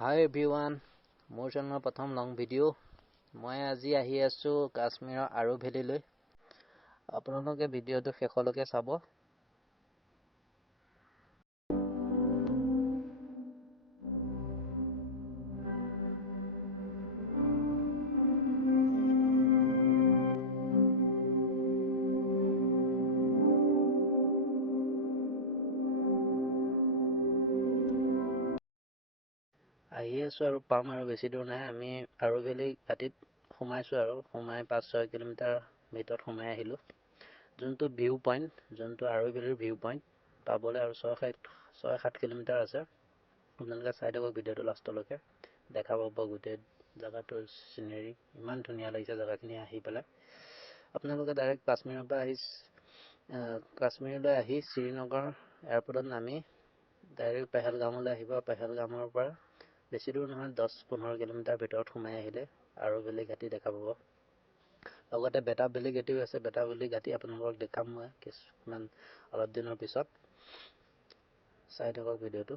Hi everyone, মোৰ চেনেলৰ প্ৰথম লং ভিডিঅ'। মই আজি আহি আছো কাশ্মীৰৰ আৰো ভেলীলৈ। আপোনালোকে ভিডিঅ'টো শেষলৈকে চাব। আহি আছো আৰু পাম আৰু বেছি দূৰ নাই। আমি আৰো ভেলী ঘাটিত সোমাইছো আৰু সোমাই 5-6 কিলোমিটাৰ ভিতৰত সোমাই আহিলো। যোনটো ভিউ পইণ্ট, যোনটো আৰো ভেলীৰ ভিউ পইণ্ট পাবলৈ আৰু 6-7 কিলোমিটাৰ আছে। আপোনালোকে চাই থাকক ভিডিঅ'টো লাষ্টলৈকে। দেখা পাব গোটেই জাগাটোৰ চিনেৰী। ইমান ধুনীয়া লাগিছে জাগাখিনি আহি পেলাই। আপোনালোকে ডাইৰেক্ট কাশ্মীৰৰ পৰা কাশ্মীৰলৈ আহি শ্ৰীনগৰ এয়াৰপৰ্টত নামি ডাইৰেক্ট পেহেলগামলৈ আহিব। পেহেলগামৰ পৰা বেছি দূৰ নহয়, 10-15 কিলোমিটাৰ ভিতৰত সোমাই আহিলে আৰো ভেলী ঘাটি দেখা পাব। লগতে বেটা ভেলী ঘাটিও আছে। বেটা ভেলী ঘাটি আপোনালোকক দেখাম মই কিছুমান অলপ দিনৰ পিছত। চাই থাকক ভিডিঅ'টো।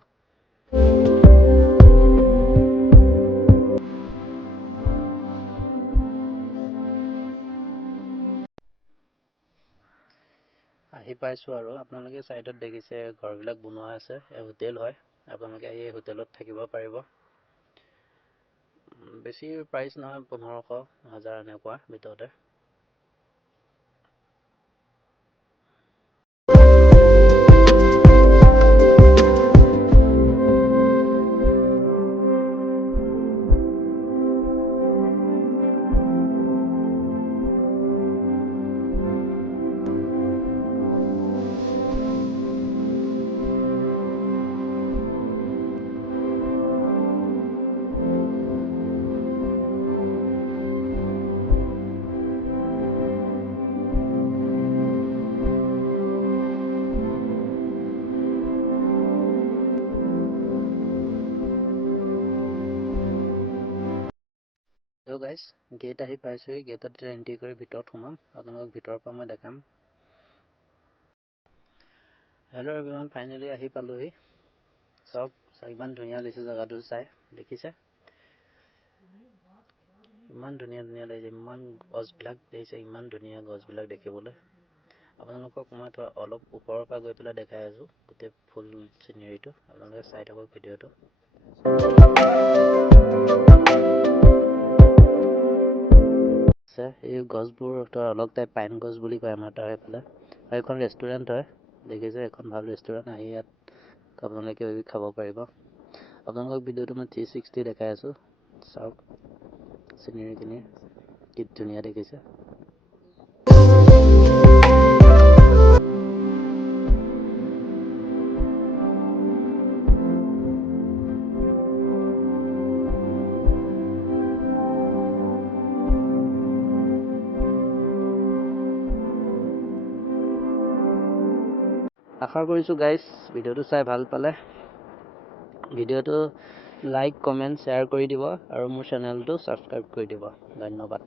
আহি পাইছো আৰু আপোনালোকে চাইডত দেখিছে ঘৰবিলাক বনোৱা আছে। এই হোটেল হয়। আপোনালোকে এই হোটেলত থাকিব পাৰিব। বেছি প্ৰাইচ নহয়, 1500-1000 এনেকুৱা ভিতৰতে। গাইজ, গেট আহি পাইছোহি। গেটত এন্ট্ৰি কৰি ভিতৰত সোমাম। আপোনালোকক ভিতৰৰ পৰা মই দেখাম। হেল্ল' এভৰিৱান, ফাইনেলি আহি পালোহি। চব ইমান ধুনীয়া লাগিছে জেগাটো চাই, দেখিছে? ইমান ধুনীয়া লাগিছে। ইমান গছবিলাক দেখিছে, ইমান ধুনীয়া গছবিলাক দেখিবলৈ। আপোনালোকক মই অলপ ওপৰৰ পৰা গৈ পেলাই দেখাই আছো গোটেই ফুল চিনেৰীটো। আপোনালোকে চাই থাকক ভিডিঅ'টো। এই গছবোৰ অলপ টাইপ পাইন গছ বুলি কয় আমাৰ তাৰ এইফালে। আৰু এখন ৰেষ্টুৰেণ্ট হয়, দেখিছে? এখন ভাল ৰেষ্টুৰেণ্ট। আহি ইয়াত আপোনালোকে কিবা খাব পাৰিব। আপোনালোকক ভিডিঅ'টো মই 360 দেখাই আছো। চাওক চিনেৰীখিনি কি ধুনীয়া দেখিছে। আশা কৰিছোঁ গাইজ ভিডিঅ'টো চাই ভাল পালে। ভিডিঅ'টো লাইক, কমেণ্ট, শ্বেয়াৰ কৰি দিব আৰু মোৰ চেনেলটো ছাবস্ক্ৰাইব কৰি দিব। ধন্যবাদ।